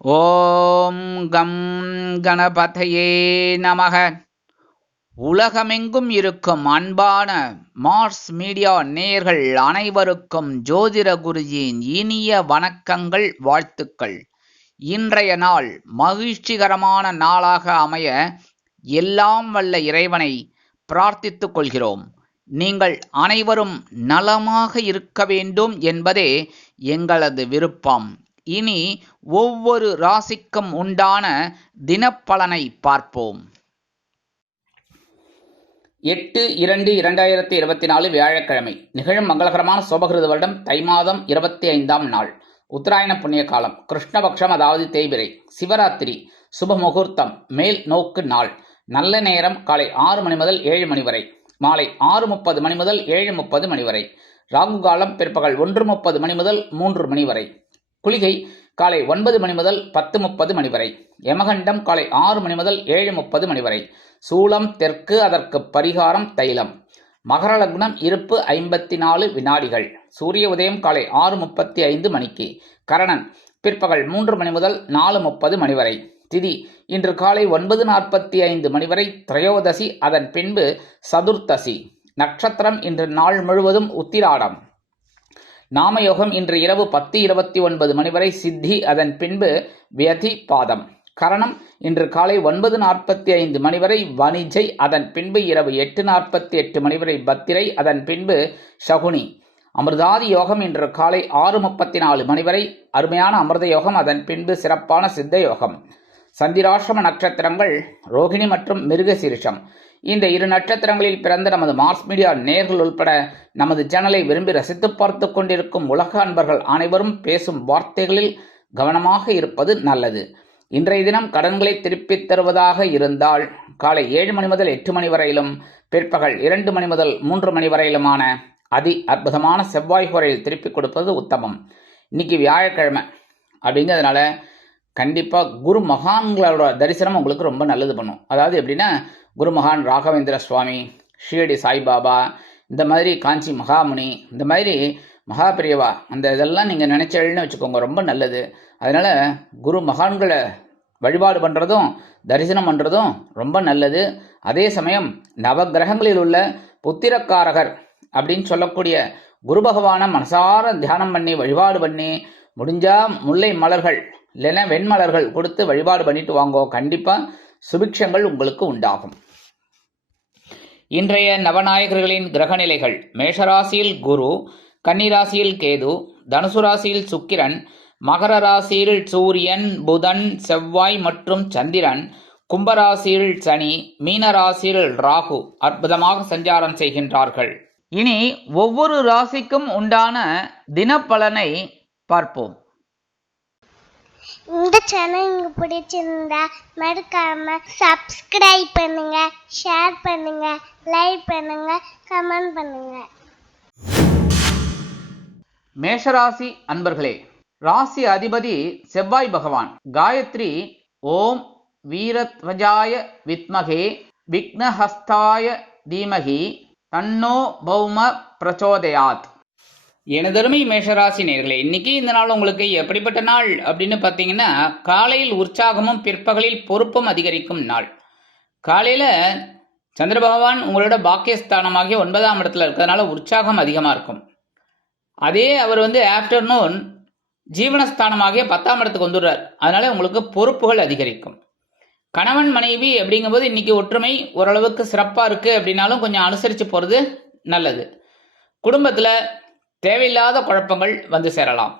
ஓம் come கணபதையே நமக. உலகமெங்கும் இருக்கும் அன்பான மார்ஸ் மீடியா நேயர்கள் அனைவருக்கும் ஜோதிட குருஜியின் இனிய வணக்கங்கள், வாழ்த்துக்கள். இன்றைய நாள் மகிழ்ச்சிகரமான நாளாக அமைய எல்லாம் வல்ல இறைவனை பிரார்த்தித்துக் கொள்கிறோம். நீங்கள் அனைவரும் நலமாக இருக்க வேண்டும் என்பதே எங்களது விருப்பம். இனி ஒவ்வொரு ராசிக்கும் உண்டான தினப்பலனை பார்ப்போம். 8/2/2024 வியாழக்கிழமை. நிகழும் மங்களகரமான சோபகிருத வருடம் தை மாதம் 25ஆம் நாள். உத்தராயண புண்ணிய காலம். கிருஷ்ணபக்ஷம், அதாவது தேய்பிறை. சிவராத்திரி. சுப முகூர்த்தம், மேல் நோக்கு நாள். நல்ல நேரம் காலை 6 மணி முதல் 7 மணி வரை, மாலை 6:30 மணி முதல் 7:30 மணி வரை. ராகு காலம் பிற்பகல் 1:30 மணி முதல் 3 மணி வரை. குளிகை காலை 9 மணி முதல் 10:30 மணி வரை. யமகண்டம் காலை 6 மணி முதல் 7:30 மணி வரை. சூலம் தெற்கு, அதற்கு பரிகாரம் தைலம். மகர லக்னம், இருப்பு 54 வினாடிகள். சூரிய உதயம் காலை 6:35 மணிக்கு. கரணன் பிற்பகல் 3 மணி முதல் 4:30 மணி வரை. திதி இன்று காலை 9:45 மணி வரை திரையோதசி, அதன் பின்பு சதுர்த்தசி. நட்சத்திரம் இன்று நாள் முழுவதும் உத்திராடம். நாமயோகம் இன்று இரவு 10:29 மணி வரை சித்தி, அதன் பின்பு வியதி பாதம். கரணம் இன்று காலை 9:45 மணி வரை வணிஜை, அதன் பின்பு இரவு 8:48 மணி வரை பத்திரை, அதன் பின்பு சகுனி. அமிர்தாதி யோகம் இன்று காலை 6:34 மணி வரை அருமையான அமிர்த யோகம், அதன் பின்பு சிறப்பான சித்த யோகம். சந்திராசிரம நட்சத்திரங்கள் ரோகிணி மற்றும் மிருகசீரிஷம். இந்த இரு நட்சத்திரங்களில் பிறந்த நமது மார்ஸ் மீடியா நேயர்கள் உள்பட நமது சேனலை விரும்பி ரசித்து பார்த்து கொண்டிருக்கும் உலக அன்பர்கள் அனைவரும் பேசும் வார்த்தைகளில் கவனமாக இருப்பது நல்லது. இன்றைய தினம் கடன்களை திருப்பித் தருவதாக இருந்தால் காலை 7 மணி முதல் 8 மணி வரையிலும், பிற்பகல் 2 மணி முதல் 3 மணி வரையிலுமான அதி அற்புதமான செவ்வாய் குறையில் திருப்பிக் கொடுப்பது உத்தமம். இன்னைக்கு வியாழக்கிழமை அப்படிங்கிறதுனால கண்டிப்பாக குரு மகான்களோட தரிசனம் உங்களுக்கு ரொம்ப நல்லது பண்ணும். அதாவது எப்படின்னா, குரு மகான் ராகவேந்திர சுவாமி, ஷீரடி சாய்பாபா, இந்த மாதிரி காஞ்சி மகாமுனி, இந்த மாதிரி மகாபிரியவா, அந்த இதெல்லாம் நீங்கள் நினைச்சேன்னு வச்சுக்கோங்க, ரொம்ப நல்லது. அதனால் குரு மகான்களை வழிபாடு பண்ணுறதும் தரிசனம் பண்ணுறதும் ரொம்ப நல்லது. அதே சமயம் நவகிரகங்களில் உள்ள புத்திரக்காரகர் அப்படின்னு சொல்லக்கூடிய குரு பகவானை மனசார தியானம் பண்ணி வழிபாடு பண்ணி, முடிஞ்சால் முல்லை மலர்கள் இல்லைன்னா வெண்மலர்கள் கொடுத்து வழிபாடு பண்ணிட்டு வாங்கோ. கண்டிப்பாக சுபிக்ஷங்கள் உங்களுக்கு உண்டாகும். இன்றைய நவநாயகர்களின் கிரகநிலைகள்: மேஷராசியில் குரு, கன்னிராசியில் கேது, தனுசு ராசியில் சுக்கிரன், மகர ராசியில் சூரியன், புதன், செவ்வாய் மற்றும் சந்திரன், கும்பராசியில் சனி, மீனராசியில் ராகு அற்புதமாக சஞ்சாரம் செய்கின்றார்கள். இனி ஒவ்வொரு ராசிக்கும் உண்டான தினப்பலனை பார்ப்போம். இந்த சேனல் உங்களுக்கு பிடிச்சிருந்தா மறக்காம சப்ஸ்கிரைப் பண்ணுங்க, ஷேர் பண்ணுங்க, லைக் பண்ணுங்க, கமெண்ட் பண்ணுங்க. மேஷராசி அன்பர்களே, ராசி அதிபதி செவ்வாய் பகவான். காயத்ரி ஓம் வீரத்வஜாய வித்மகே விக்னஹஸ்தாய தீமகி தன்னோ பௌம பிரச்சோதயாத். எனதருமை மேஷராசி நேயர்களே, இன்னைக்கு இந்த நாள் உங்களுக்கு எப்படிப்பட்ட நாள் அப்படின்னு பார்த்தீங்கன்னா, காலையில் உற்சாகமும் பிற்பகலில் பொறுப்பும் அதிகரிக்கும் நாள். காலையில் சந்திர பகவான் உங்களோட பாக்கியஸ்தானமாகிய 9ஆம் இடத்துல இருக்கிறதுனால உற்சாகம் அதிகமாக இருக்கும். அதே அவர் ஆஃப்டர்நூன் ஜீவனஸ்தானமாகிய 10ஆம் இடத்துக்கு வந்துடுறார். அதனால உங்களுக்கு பொறுப்புகள் அதிகரிக்கும். கணவன் மனைவி அப்படிங்கும்போது இன்னைக்கு ஒற்றுமை ஓரளவுக்கு சிறப்பாக இருக்குது. அப்படின்னாலும் கொஞ்சம் அனுசரித்து போகிறது நல்லது. குடும்பத்தில் தேவையில்லாத குழப்பங்கள் வந்து சேரலாம்.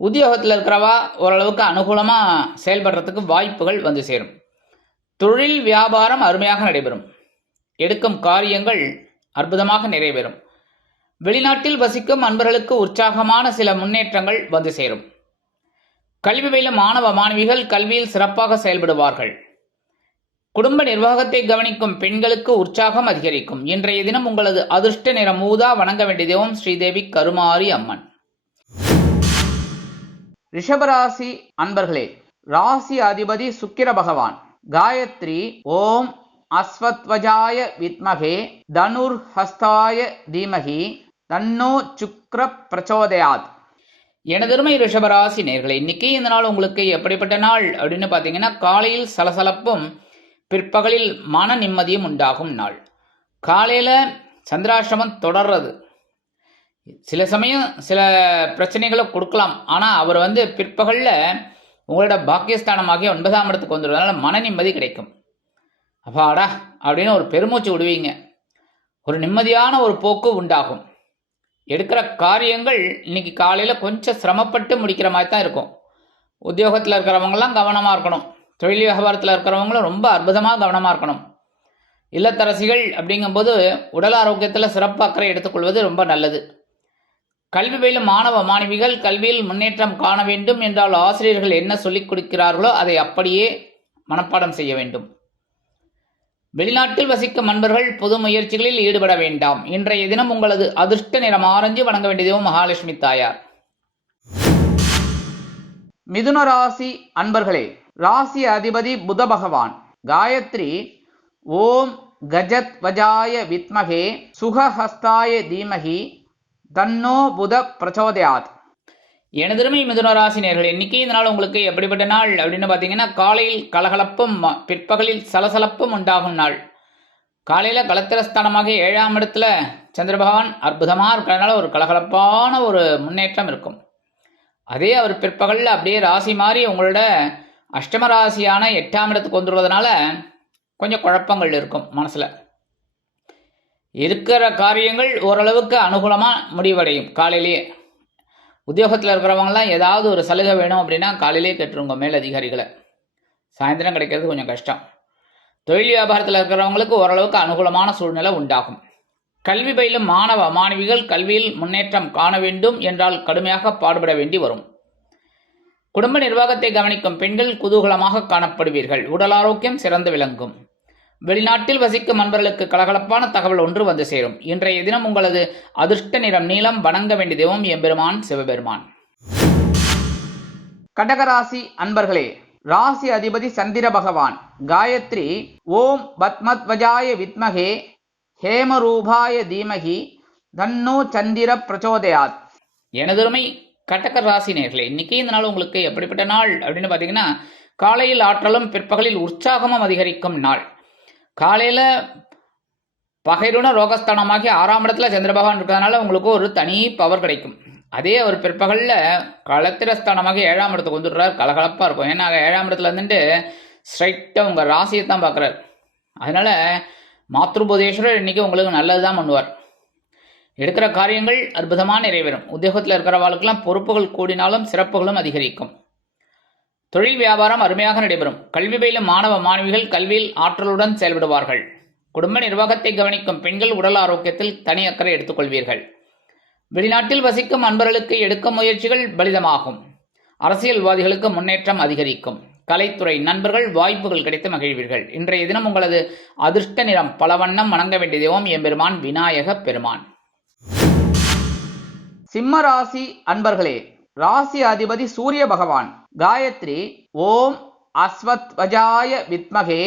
உத்தியோகத்தில் இருக்கிறவா ஓரளவுக்கு அனுகூலமாக செயல்படுறதுக்கு வாய்ப்புகள் வந்து சேரும். தொழில் வியாபாரம் அருமையாக நடைபெறும். எடுக்கும் காரியங்கள் அற்புதமாக நிறைவேறும். வெளிநாட்டில் வசிக்கும் அன்பர்களுக்கு உற்சாகமான சில முன்னேற்றங்கள் வந்து சேரும். கல்வி பயிலும் மாணவ மாணவிகள் கல்வியில் சிறப்பாக செயல்படுவார்கள். குடும்ப நிர்வாகத்தை கவனிக்கும் பெண்களுக்கு உற்சாகம் அதிகரிக்கும். இன்றைய தினம் உங்களது அதிர்ஷ்ட நிறம் ஊதா. வணங்க வேண்டிய தெய்வம் ஸ்ரீதேவி கருமாரி அம்மன். ரிஷபராசி அன்பர்களே, ராசி அதிபதி சுக்கிர பகவான். காயத்ரி ஓம் அஸ்வத்வஜாய வித்மகே தனுர் ஹஸ்தாய தீமகி தன்னோ சுக்ர பிரச்சோதயாத். எனதருமை ரிஷபராசி நேயர்களே, இன்னைக்கு இந்த நாள் உங்களுக்கு எப்படிப்பட்ட நாள் அப்படின்னு பார்த்தீங்கன்னா, காலையில் சலசலப்பும் பிற்பகலில் மன நிம்மதியும் உண்டாகும் நாள். காலையில் சந்திராஷ்டமம் தொடர்றது சில சமயம் சில பிரச்சனைகளை கொடுக்கலாம். ஆனால் அவர் பிற்பகலில் உங்களோட பாக்கியஸ்தானமாகிய 9ஆம் இடத்துக்கு வந்துடுறதுனால மன நிம்மதி கிடைக்கும். அப்பாடா அப்படின்னு ஒரு பெருமூச்சு விடுவீங்க. ஒரு நிம்மதியான ஒரு போக்கு உண்டாகும். எடுக்கிற காரியங்கள் இன்னைக்கு காலையில் கொஞ்சம் சிரமப்பட்டு முடிக்கிற மாதிரி தான் இருக்கும். உத்தியோகத்தில் இருக்கிறவங்களாம் கவனமாக இருக்கணும். தொழில் வியாபாரத்தில் இருக்கிறவங்களும் ரொம்ப அற்புதமாக கவனமாக இருக்கணும். இல்லத்தரசிகள் அப்படிங்கும்போது உடல் ஆரோக்கியத்தில் சிறப்பு அக்கறை எடுத்துக்கொள்வது ரொம்ப நல்லது. கல்வி பயிலும் மாணவ மாணவிகள் கல்வியில் முன்னேற்றம் காண வேண்டும் என்றால் ஆசிரியர்கள் என்ன சொல்லிக் கொடுக்கிறார்களோ அதை அப்படியே மனப்பாடம் செய்ய வேண்டும். வெளிநாட்டில் வசிக்கும் நண்பர்கள் பொது முயற்சிகளில் ஈடுபட வேண்டாம். இன்றைய தினம் உங்களது அதிர்ஷ்ட நிறம் ஆரஞ்சு. வணங்க வேண்டியதோ மகாலட்சுமி தாயார். மிதுன ராசி அன்பர்களே, ராசி அதிபதி புத பகவான். காயத்ரி ஓம் கஜத் வஜாய வித்மகே சுகஹஸ்தாய தீமகி தன்னோ புத பிரச்சோதயாத். எனதருமை மிதுன ராசி நேயர்களே, இன்னைக்கு இந்த நாள் உங்களுக்கு எப்படிப்பட்ட நாள் அப்படின்னு பார்த்தீங்கன்னா, காலையில் கலகலப்பும் பிற்பகலில் சலசலப்பும் உண்டாகும் நாள். காலையில் கலத்திரஸ்தானமாக 7ஆம் இடத்துல சந்திர பகவான் அற்புதமாக இருக்கிறதுனால ஒரு கலகலப்பான ஒரு முன்னேற்றம் இருக்கும். அதே அவர் பிற்பகலில் அப்படியே ராசி மாறி உங்களோட அஷ்டம ராசியான 8ஆம் இடத்துக்கு வந்துடுவதனால கொஞ்சம் குழப்பங்கள் இருக்கும் மனசில். இருக்கிற காரியங்கள் ஓரளவுக்கு அனுகூலமாக முடிவடையும். காலையிலேயே உத்தியோகத்தில் இருக்கிறவங்களாம் ஏதாவது ஒரு சலுகை வேணும் அப்படின்னா காலையிலே கேட்டுருங்க மேலதிகாரிகளை. சாயந்தரம் கிடைக்கிறது கொஞ்சம் கஷ்டம். தொழில் வியாபாரத்தில் இருக்கிறவங்களுக்கு ஓரளவுக்கு அனுகூலமான சூழ்நிலை உண்டாகும். கல்வி பயிலும் மாணவ மாணவிகள் கல்வியில் முன்னேற்றம் காண வேண்டும் என்றால் கடுமையாக பாடுபட வேண்டி வரும். குடும்ப நிர்வாகத்தை கவனிக்கும் பெண்கள் குதூகலமாக காணப்படுவீர்கள். உடல் ஆரோக்கியம் சிறந்து விளங்கும். வெளிநாட்டில் வசிக்கும் நண்பர்களுக்கு கலகலப்பான தகவல் ஒன்று வந்து சேரும். இன்றைய தினம் உங்களது அதிர்ஷ்ட நிறம் நீலம். வணங்க வேண்டிய தெய்வம் எம்பெருமான் சிவபெருமான். கடகராசி அன்பர்களே, ராசி அதிபதி சந்திர பகவான். காயத்ரி ஓம் பத்மத்வஜாய வித்மகே ஹேமரூபாய தீமகி தன்னோ சந்திர பிரச்சோதயாத். எனதருமை கடக ராசி நேயர்களே, இன்னைக்கு இந்த நாள் உங்களுக்கு எப்படிப்பட்ட நாள் அப்படின்னு பார்த்தீங்கன்னா, காலையில் ஆற்றலும் பிற்பகலில் உற்சாகமும் அதிகரிக்கும் நாள். காலையில் பகைருண ரோகஸ்தானமாகி 6ஆம் இடத்துல சந்திர பகவான் இருக்கிறதுனால உங்களுக்கு ஒரு தனி பவர் கிடைக்கும். அதே அவர் பிற்பகலில் களத்திரஸ்தானமாக 7ஆம் இடத்துக்கு வந்துடுறார். கலகலப்பாக இருக்கும். ஏன்னா 7ஆம் இடத்துல ஸ்ட்ரைட்டாக உங்கள் ராசியை தான் பார்க்குறார். அதனால் மாத்ருபோதேஸ்வரர் இன்றைக்கி உங்களுக்கு நல்லது தான் பண்ணுவார். எடுக்கிற காரியங்கள் அற்புதமாக நிறைவேறும். உத்தியோகத்தில் இருக்கிறவர்களுக்கெல்லாம் பொறுப்புகள் கூடினாலும் சிறப்புகளும் அதிகரிக்கும். தொழில் வியாபாரம் அருமையாக நடைபெறும். கல்வி பயிலும் மாணவ மாணவிகள் கல்வியில் ஆற்றலுடன் செயல்படுவார்கள். குடும்ப நிர்வாகத்தை கவனிக்கும் பெண்கள் உடல் ஆரோக்கியத்தில் தனி அக்கறை எடுத்துக்கொள்வீர்கள். வெளிநாட்டில் வசிக்கும் நண்பர்களுக்கு எடுக்கும் முயற்சிகள் பலிதமாகும். அரசியல்வாதிகளுக்கு முன்னேற்றம் அதிகரிக்கும். கலைத்துறை நண்பர்கள் வாய்ப்புகள் கிடைத்து மகிழ்வீர்கள். இன்றைய தினம் உங்களது அதிர்ஷ்ட நிறம் பலவண்ணம். வணங்க வேண்டிய தெய்வம் எம்பெருமான் விநாயக பெருமான். சிம்ம ராசி அன்பர்களே, ராசி அதிபதி சூரிய பகவான். காயத்ரி ஓம் அஸ்வத்வஜாய வித்மகே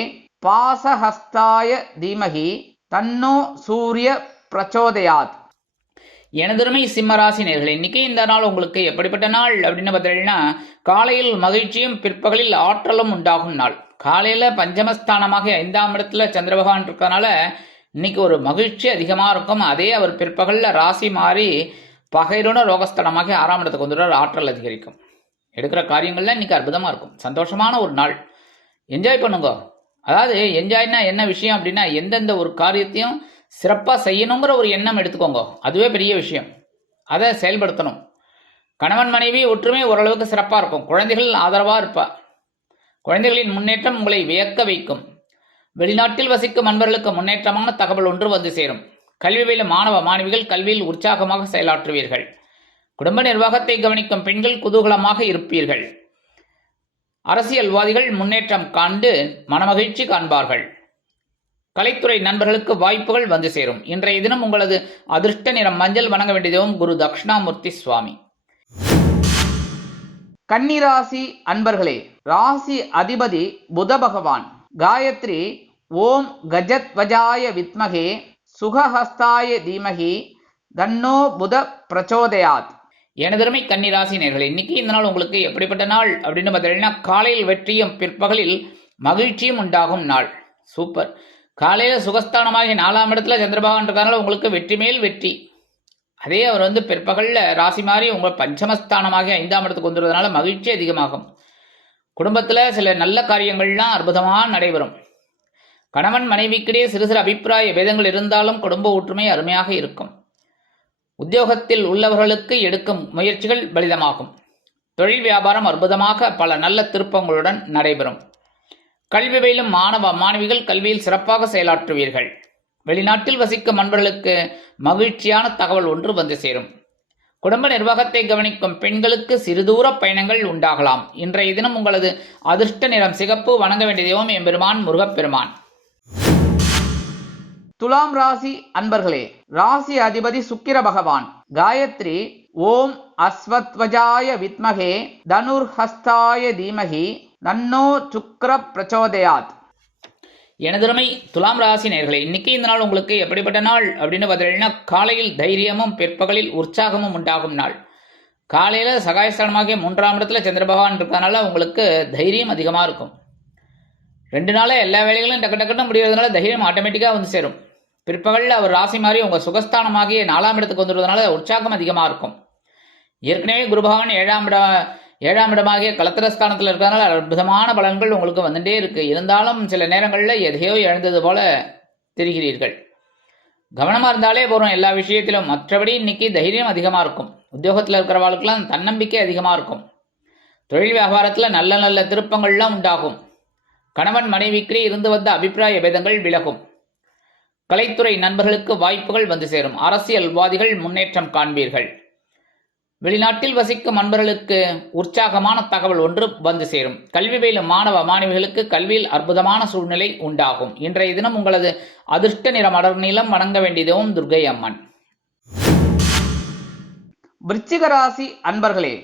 பாசஹஸ்தாய தீமகி தன்னோ சூரிய பிரச்சோதயாத். எனதருமை சிம்மராசி நேயர்களே, இன்னைக்கு இந்த நாள் உங்களுக்கு எப்படிப்பட்ட நாள் அப்படின்னு பார்த்தீங்கன்னா, காலையில் மகிழ்ச்சியும் பிற்பகலில் ஆற்றலும் உண்டாகும் நாள். காலையில் பஞ்சமஸ்தானமாக 5ஆம் இடத்துல சந்திர பகவான் இருக்கிறதுனால இன்னைக்கு ஒரு மகிழ்ச்சி அதிகமாக இருக்கும். அதே அவர் பிற்பகலில் ராசி மாறி பகைருண ரோகஸ்தானமாக 6ஆம் இடத்துக்கு வந்துடுறார். ஆற்றல் அதிகரிக்கும். எடுக்கிற காரியங்கள்லாம் இன்றைக்கி அற்புதமாக இருக்கும். சந்தோஷமான ஒரு நாள். என்ஜாய் பண்ணுங்க. அதாவது என்ஜாய்னா என்ன விஷயம் அப்படின்னா, எந்தெந்த ஒரு காரியத்தையும் சிறப்பாக செய்யணுங்கிற ஒரு எண்ணம் எடுத்துக்கோங்க. அதுவே பெரிய விஷயம். அதை செயல்படுத்தணும். கணவன் மனைவி ஒற்றுமை ஓரளவுக்கு சிறப்பாக இருக்கும். குழந்தைகள் ஆதரவாக இருப்பார். குழந்தைகளின் முன்னேற்றம் உங்களை வியக்க வைக்கும். வெளிநாட்டில் வசிக்கும் நண்பர்களுக்கு முன்னேற்றமான தகவல் ஒன்று வந்து சேரும். கல்வி பயிலும் மாணவ மாணவிகள் கல்வியில் உற்சாகமாக செயலாற்றுவீர்கள். குடும்ப நிர்வாகத்தை கவனிக்கும் பெண்கள் குதூகலமாக இருப்பீர்கள். அரசியல்வாதிகள் முன்னேற்றம் காண்டு மனமகிழ்ச்சி காண்பார்கள். கலைத்துறை நண்பர்களுக்கு வாய்ப்புகள் வந்து சேரும். இன்றைய தினம் உங்களது அதிர்ஷ்ட நிறம் மஞ்சள். வணங்க வேண்டியதும் குரு தட்சிணாமூர்த்தி சுவாமி. கன்னிராசி அன்பர்களே, ராசி அதிபதி புத பகவான். காயத்ரி ஓம் கஜத்வஜாய வித்மகே சுகஹஸ்தாய தீமகி தன்னோ புத பிரச்சோதயாத். எனதருமை கன்னிராசி நேயர்களே, இன்னைக்கு இந்த நாள் உங்களுக்கு எப்படிப்பட்ட நாள் அப்படின்னு பார்த்தீங்கன்னா, காலையில் வெற்றியும் பிற்பகலில் மகிழ்ச்சியும் உண்டாகும் நாள். சூப்பர். காலையில் சுகஸ்தானமாகி 4ஆம் இடத்துல சந்திரபகவான் இருக்காங்களா, உங்களுக்கு வெற்றி மேல் வெற்றி. அதே அவர் பிற்பகலில் ராசி மாறி உங்கள் பஞ்சமஸ்தானமாகி 5ஆம் இடத்துக்கு வந்துடுறதுனால மகிழ்ச்சி அதிகமாகும். குடும்பத்தில் சில நல்ல காரியங்கள்லாம் அற்புதமாக நடைபெறும். கணவன் மனைவிக்கிடையே சிறு சிறு அபிப்பிராய பேதங்கள் இருந்தாலும் குடும்ப ஒற்றுமை அருமையாக இருக்கும். உத்தியோகத்தில் உள்ளவர்களுக்கு எடுக்கும் முயற்சிகள் பலிதமாகும். தொழில் வியாபாரம் அற்புதமாக பல நல்ல திருப்பங்களுடன் நடைபெறும். கல்வி பயிலும் மாணவ மாணவிகள் கல்வியில் சிறப்பாக செயலாற்றுவீர்கள். வெளிநாட்டில் வசிக்கும் நண்பர்களுக்கு மகிழ்ச்சியான தகவல் ஒன்று வந்து சேரும். குடும்ப நிர்வாகத்தை கவனிக்கும் பெண்களுக்கு சிறுதூர பயணங்கள் உண்டாகலாம். இன்றைய தினம் உங்களது அதிர்ஷ்ட நிறம் சிகப்பு. வணங்க வேண்டிய தெய்வம் எம்பெருமான் முருகப்பெருமான். துலாம் ராசி அன்பர்களே, ராசி அதிபதி சுக்கிர பகவான். காயத்ரி ஓம் அஸ்வத்வஜாய வித்மகே தனுர்ஹஸ்தாய தீமகி தன்னோ சுக்கிர பிரச்சோதயாத். எனதருமை துலாம் ராசி நேயர்களே, இன்னைக்கு இந்த நாள் உங்களுக்கு எப்படிப்பட்ட நாள் அப்படின்னு பார்த்தீங்கன்னா, காலையில் தைரியமும் பிற்பகலில் உற்சாகமும் உண்டாகும் நாள். காலையில் சகாயஸ்தானமாகிய 3ஆம் இடத்துல சந்திர பகவான் இருக்கிறதுனால உங்களுக்கு தைரியம் அதிகமாக இருக்கும். 2 நாளில் எல்லா வேலைகளும் டக்கு டக்குன்னு முடியறதுனால தைரியம் ஆட்டோமேட்டிக்காக வந்து சேரும். பிற்பகலில் அவர் ராசி மாறி உங்கள் சுகஸ்தானமாகிய 4ஆம் இடத்துக்கு வந்துடுறதுனால உற்சாகம் அதிகமாக இருக்கும். ஏற்கனவே குரு பகவான் 7ஆம் இடமாகிய கலத்திரஸ்தானத்தில் இருக்கிறதுனால அற்புதமான பலன்கள் உங்களுக்கு வந்துட்டே இருக்கு. இருந்தாலும் சில நேரங்களில் எதையோ இழந்தது போல தெரிகிறீர்கள். கவனமாக இருந்தாலே போகிறோம் எல்லா விஷயத்திலும். மற்றபடி இன்னைக்கு தைரியம் அதிகமாக இருக்கும். உத்தியோகத்தில் இருக்கிறவர்களுக்கெல்லாம் தன்னம்பிக்கை அதிகமாக இருக்கும். தொழில் வியாபாரத்தில் நல்ல நல்ல திருப்பங்கள்லாம் உண்டாகும். கணவன் மனைவிக்கு இருந்து வந்த அபிப்பிராய பேதங்கள் விலகும். கலைத்துறை நண்பர்களுக்கு வாய்ப்புகள் வந்து சேரும். அரசியல்வாதிகள் முன்னேற்றம் காண்பீர்கள். வெளிநாட்டில் வசிக்கும் நண்பர்களுக்கு உற்சாகமான தகவல் ஒன்று வந்து சேரும். கல்வி பயிலும் மாணவ மாணவிகளுக்கு கல்வியில் அற்புதமான சூழ்நிலை உண்டாகும். இன்றைய தினம் உங்களது அதிர்ஷ்ட நிறம் அடர் நீளம். வணங்க வேண்டியதும் துர்க்கை அம்மன். விருச்சிக ராசி அன்பர்களே,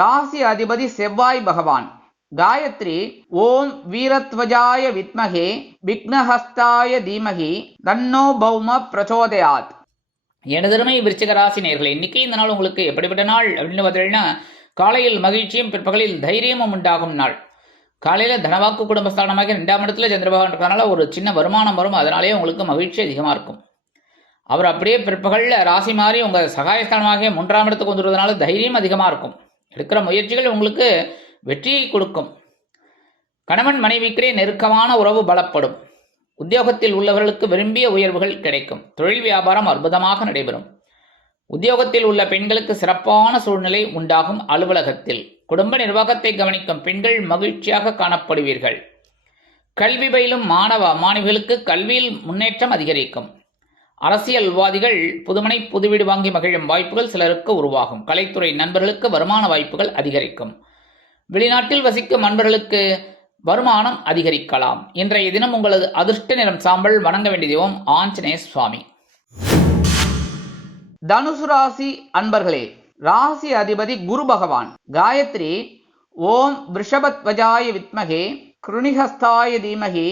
ராசி அதிபதி செவ்வாய் பகவான். காயத்ரி ஓம் வீரத்வஜாய வித்மகே விக்னஹஸ்தாய தீமகி தன்னோ பௌம பிரச்சோதயாத். எனதருமை விருச்சிக ராசி நேயர்களே, இன்னைக்கு இந்த நாள் உங்களுக்கு எப்படிப்பட்ட நாள் அப்படின்னு பார்த்தீங்கன்னா, காலையில் மகிழ்ச்சியும் பிற்பகலில் தைரியமும் உண்டாகும் நாள். காலையில் தனவாக்கு குடும்பஸ்தானமாக 2ஆம் இடத்துல சந்திரபகவான் இருக்கிறதுனால ஒரு சின்ன வருமானம் வரும். அதனாலேயே உங்களுக்கு மகிழ்ச்சி அதிகமாக இருக்கும். அவர் அப்படியே பிற்பகலில் ராசி மாறி உங்கள் சகாயஸ்தானமாக 3ஆம் இடத்துக்கு வந்துடுறதுனால தைரியம் அதிகமாக இருக்கும். எடுக்கிற முயற்சிகள் உங்களுக்கு வெற்றியை கொடுக்கும். கணவன் மனைவிக்கிடையே நெருக்கமான உறவு பலப்படும். உத்தியோகத்தில் உள்ளவர்களுக்கு விரும்பிய உயர்வுகள் கிடைக்கும். தொழில் வியாபாரம் அற்புதமாக நடைபெறும். உத்தியோகத்தில் உள்ள பெண்களுக்கு சிறப்பான சூழ்நிலை உண்டாகும். அலுவலகத்தில் குடும்ப நிர்வாகத்தை கவனிக்கும் பெண்கள் மகிழ்ச்சியாக காணப்படுவீர்கள். கல்வி பயிலும் மாணவ மாணவிகளுக்கு கல்வியில் முன்னேற்றம் அதிகரிக்கும். அரசியல்வாதிகள் புதுமனை புதுவீடு வாங்கி மகிழும் வாய்ப்புகள் சிலருக்கு உருவாகும். கலைத்துறை நண்பர்களுக்கு வருமான வாய்ப்புகள் அதிகரிக்கும். வெளிநாட்டில் வசிக்கும் நண்பர்களுக்கு வருமானம் அதிகரிக்கலாம். இன்றைய தினம் உங்களது அதிர்ஷ்ட நிறம் சாம்பல். வணங்க வேண்டிய தெய்வம் ஆஞ்சநேய சுவாமி. தனுசு ராசி அன்பர்களே, ராசி அதிபதி குரு பகவான். காயத்ரி ஓம் விருஷபத்வஜாய வித்மகே கிருணிஹஸ்தாய தீமகி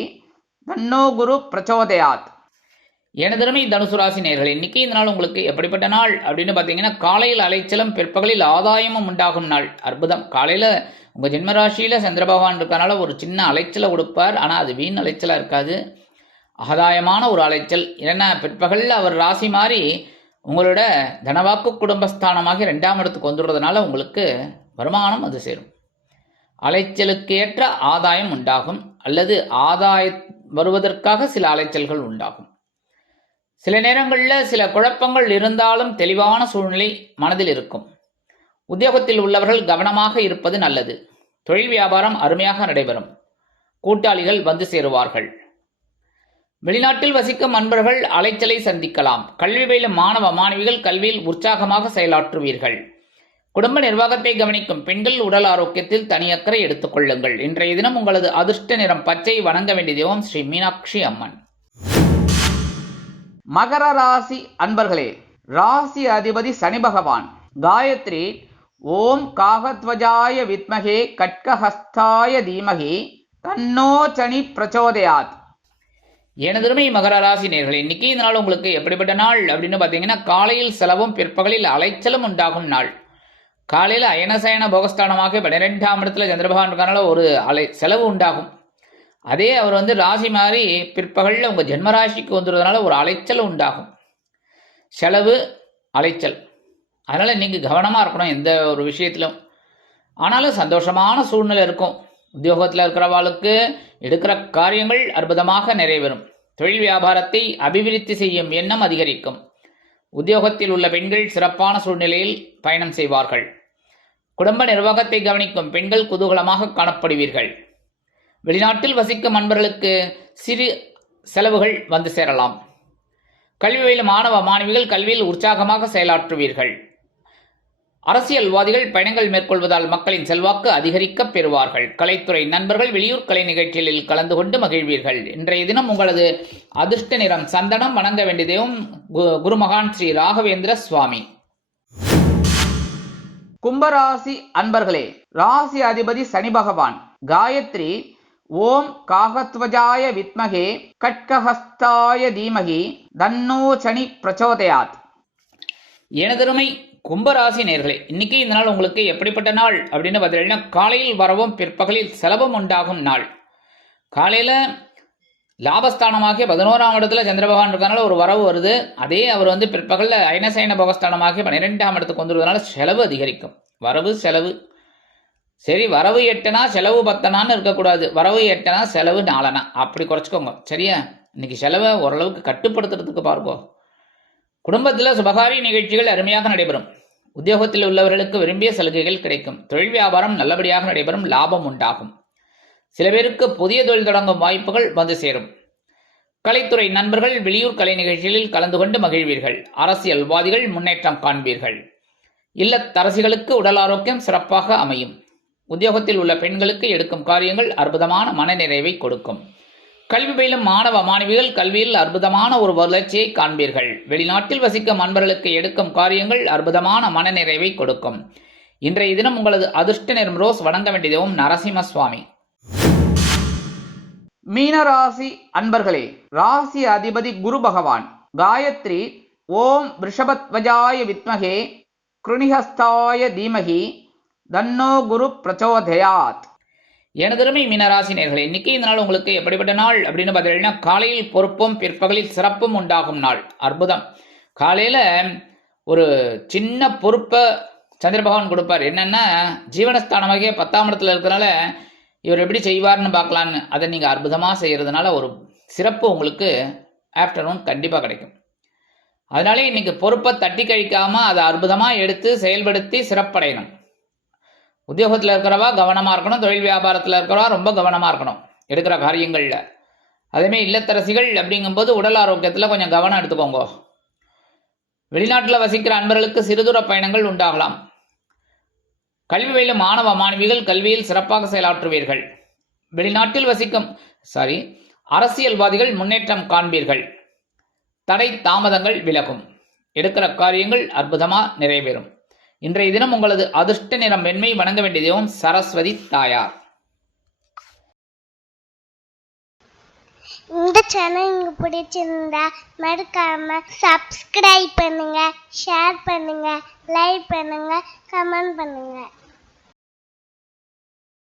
தன்னோ குரு பிரச்சோதயாத். எனதருமை தனுசு ராசி நேயர்களே, இன்னைக்கு இந்த நாள் உங்களுக்கு எப்படிப்பட்ட நாள் அப்படின்னு பார்த்தீங்கன்னா, காலையில் அலைச்சலும் பிற்பகலில் ஆதாயமும் உண்டாகும் நாள். அற்புதம். காலையில் உங்கள் ஜென்மராசியில் சந்திர பகவான் இருக்கனால ஒரு சின்ன அலைச்சலை கொடுப்பார். ஆனால் அது வீண் அலைச்சலாக இருக்காது, ஆதாயமான ஒரு அலைச்சல். ஏன்னா பிற்பகலில் அவர் ராசி மாறி உங்களோட தனவாக்கு குடும்பஸ்தானமாக 2ஆம் இடத்துக்கு வந்துடுறதுனால உங்களுக்கு வருமானம் அது சேரும். அலைச்சலுக்கு ஏற்ற ஆதாயம் உண்டாகும். அல்லது ஆதாயம் வருவதற்காக சில அலைச்சல்கள் உண்டாகும். சில நேரங்களில் சில குழப்பங்கள் இருந்தாலும் தெளிவான சூழ்நிலை மனதில் இருக்கும். உத்தியோகத்தில் உள்ளவர்கள் கவனமாக இருப்பது நல்லது. தொழில் வியாபாரம் அருமையாக நடைபெறும். கூட்டாளிகள் வந்து சேருவார்கள். வெளிநாட்டில் வசிக்கும் நண்பர்கள் அலைச்சலை சந்திக்கலாம். கல்வி பயிலும் மாணவ மாணவிகள் கல்வியில் உற்சாகமாக செயலாற்றுவீர்கள். குடும்ப நிர்வாகத்தை கவனிக்கும் பெண்கள் உடல் ஆரோக்கியத்தில் தனியக்கறை எடுத்துக் கொள்ளுங்கள். இன்றைய தினம் உங்களது அதிர்ஷ்ட நிறம் பச்சை. வணங்க வேண்டிய தெய்வம் ஸ்ரீ மீனாட்சி அம்மன். மகர ராசி அன்பர்களே, ராசி அதிபதி சனி பகவான். காயத்ரி ஓம் காகத்வஜாய வித்மகே கட்கஹஸ்தாய தீமகி தன்னோ சனி பிரச்சோதயாத். எனதருமை மகர ராசி நேயர்களே, இன்னைக்கு இந்த நாள் உங்களுக்கு எப்படிப்பட்ட நாள் அப்படின்னு பார்த்தீங்கன்னா, காலையில் செலவும் பிற்பகலில் அலைச்சலும் உண்டாகும் நாள். காலையில் அயனசயன போகஸ்தானமாக 12ஆம் இடத்துல சந்திர பகவான் இருக்கனால ஒரு செலவு உண்டாகும். அதே அவர் ராசி மாறி பிற்பகலில் உங்கள் ஜென்மராசிக்கு வந்துடுறதுனால ஒரு அலைச்சல் உண்டாகும். செலவு, அலைச்சல். அதனால் நீங்கள் கவனமாக இருக்கணும் எந்த ஒரு விஷயத்திலும். ஆனாலும் சந்தோஷமான சூழ்நிலை இருக்கும். உத்தியோகத்தில் இருக்கிறவாளுக்கு எடுக்கிற காரியங்கள் அற்புதமாக நிறைவேறும். தொழில் வியாபாரத்தை அபிவிருத்தி செய்யும் எண்ணம் அதிகரிக்கும். உத்தியோகத்தில் உள்ள பெண்கள் சிறப்பான சூழ்நிலையில் பயணம் செய்வார்கள். குடும்ப நிர்வாகத்தை கவனிக்கும் பெண்கள் குதூகலமாக காணப்படுவீர்கள். வெளிநாட்டில் வசிக்கும் அன்பர்களுக்கு சிறு செலவுகள் வந்து சேரலாம். கல்வி பயிலும் மாணவ மாணவிகள் கல்வியில் உற்சாகமாக செயலாற்றுவீர்கள். அரசியல்வாதிகள் பயணங்கள் மேற்கொள்வதால் மக்களின் செல்வாக்கு அதிகரிக்க பெறுவார்கள். கலைத்துறை நண்பர்கள் வெளியூர் கலை நிகழ்ச்சிகளில் கலந்து கொண்டு மகிழ்வீர்கள். இன்றைய தினம் உங்களது அதிர்ஷ்ட நிறம் சந்தனம். வணங்க வேண்டிய தெய்வம் குருமகான் ஸ்ரீ ராகவேந்திர சுவாமி. கும்பராசி அன்பர்களே, ராசி அதிபதி சனி பகவான். காயத்ரி ஓம் காகத்வஜாய வித்மகே கட்கஹஸ்தாய தீமகி தன்னோ சனி பிரச்சோதயாத். எனதருமை கும்பராசி நேர்களே, இன்னைக்கு இந்த நாள் உங்களுக்கு எப்படிப்பட்ட நாள் அப்படின்னு பார்த்தீங்கன்னா, காலையில் வரவும் பிற்பகலில் செலவும் உண்டாகும் நாள். காலையில் லாபஸ்தானமாகிய 11ஆம் இடத்துல சந்திர பகவான் இருக்கனால ஒரு வரவு வருது. அதே அவர் பிற்பகலில் அயனசயன போகஸ்தானமாகிய 12ஆம் இடத்துக்கு வந்துடுவதனால செலவு அதிகரிக்கும். வரவு செலவு. சரி, வரவு 8னா செலவு 10னான்னு இருக்கக்கூடாது. வரவு 8னா செலவு 4னா அப்படி குறைச்சிக்கோங்க. சரியா? இன்னைக்கு செலவை ஓரளவுக்கு கட்டுப்படுத்துறதுக்கு பாருங்க. குடும்பத்தில் சுபகாரிய நிகழ்ச்சிகள் அருமையாக நடைபெறும். உத்தியோகத்தில் உள்ளவர்களுக்கு விரும்பிய சலுகைகள் கிடைக்கும். தொழில் வியாபாரம் நல்லபடியாக நடைபெறும். லாபம் உண்டாகும். சில பேருக்கு புதிய தொழில் தொடங்கும் வாய்ப்புகள் வந்து சேரும். கலைத்துறை நண்பர்கள் வெளியூர் கலை நிகழ்ச்சிகளில் கலந்து கொண்டு மகிழ்வீர்கள். அரசியல்வாதிகள் முன்னேற்றம் காண்பீர்கள். இல்லத்தரசிகளுக்கு உடல் ஆரோக்கியம் சிறப்பாக அமையும். உத்தியோகத்தில் உள்ள பெண்களுக்கு எடுக்கும் காரியங்கள் அற்புதமான மனநிறைவை கொடுக்கும். கல்வி பயிலும் மாணவ மாணவிகள் கல்வியில் அற்புதமான ஒரு வளர்ச்சியை காண்பீர்கள். வெளிநாட்டில் வசிக்கும் அன்பர்களுக்கு எடுக்கும் காரியங்கள் அற்புதமான மனநிறைவை கொடுக்கும். இன்றைய தினம் உங்களது அதிர்ஷ்ட நிறம் ரோஸ். வணங்க வேண்டியதும் நரசிம்ம சுவாமி. மீனராசி அன்பர்களே, ராசி அதிபதி குரு பகவான். காயத்ரி ஓம் ரிஷபத்வஜாய வித்மகே கிருணிஹஸ்தாய தீமகி தன்னோ குரு பிரச்சோதயாத். எனதருமை மீனராசி நேர்களே, இன்னைக்கு இந்த நாள் உங்களுக்கு எப்படிப்பட்ட நாள் அப்படின்னு பார்த்தீங்கன்னா, காலையில் பொறுப்பும் பிற்பகலில் சிறப்பும் உண்டாகும் நாள். அற்புதம். காலையில் ஒரு சின்ன பொறுப்பை சந்திர பகவான் கொடுப்பார். என்னன்னா, ஜீவனஸ்தானமாகிய 10ஆம் இடத்துல இருக்கிறனால இவர் எப்படி செய்வார்னு பார்க்கலான்னு. அதை நீங்கள் அற்புதமாக செய்கிறதுனால ஒரு சிறப்பு உங்களுக்கு ஆஃப்டர்நூன் கண்டிப்பாக கிடைக்கும். அதனாலே இன்னைக்கு பொறுப்பை தட்டி கழிக்காமல் அதை அற்புதமாக எடுத்து செயல்படுத்தி சிறப்படையணும். உத்தியோகத்தில் இருக்கிறவா கவனமாக இருக்கணும். தொழில் வியாபாரத்தில் இருக்கிறவா ரொம்ப கவனமாக இருக்கணும் எடுக்கிற காரியங்களில். அதேமாதிரி இல்லத்தரசிகள் அப்படிங்கும்போது உடல் ஆரோக்கியத்தில் கொஞ்சம் கவனம் எடுத்துக்கோங்க. வெளிநாட்டில் வசிக்கிற அன்பர்களுக்கு சிறுதூர பயணங்கள் உண்டாகலாம். கல்வி பயிலும் மாணவ மாணவிகள் கல்வியில் சிறப்பாக செயலாற்றுவீர்கள். வெளிநாட்டில் வசிக்கும் அரசியல்வாதிகள் முன்னேற்றம் காண்பீர்கள். தடை தாமதங்கள் விலகும். எடுக்கிற காரியங்கள் அற்புதமாக நிறைவேறும். இன்றைய தினம் உங்களது அதிர்ஷ்ட நிறம் வெண்மை. வணங்க வேண்டிய தெய்வம் சரஸ்வதி தாயார். இந்த சேனல் உங்களுக்கு பிடிச்சிருந்தா மறக்காம சப்ஸ்கிரைப் பண்ணுங்க, ஷேர் பண்ணுங்க, லைக் பண்ணுங்க, கமெண்ட் பண்ணுங்க.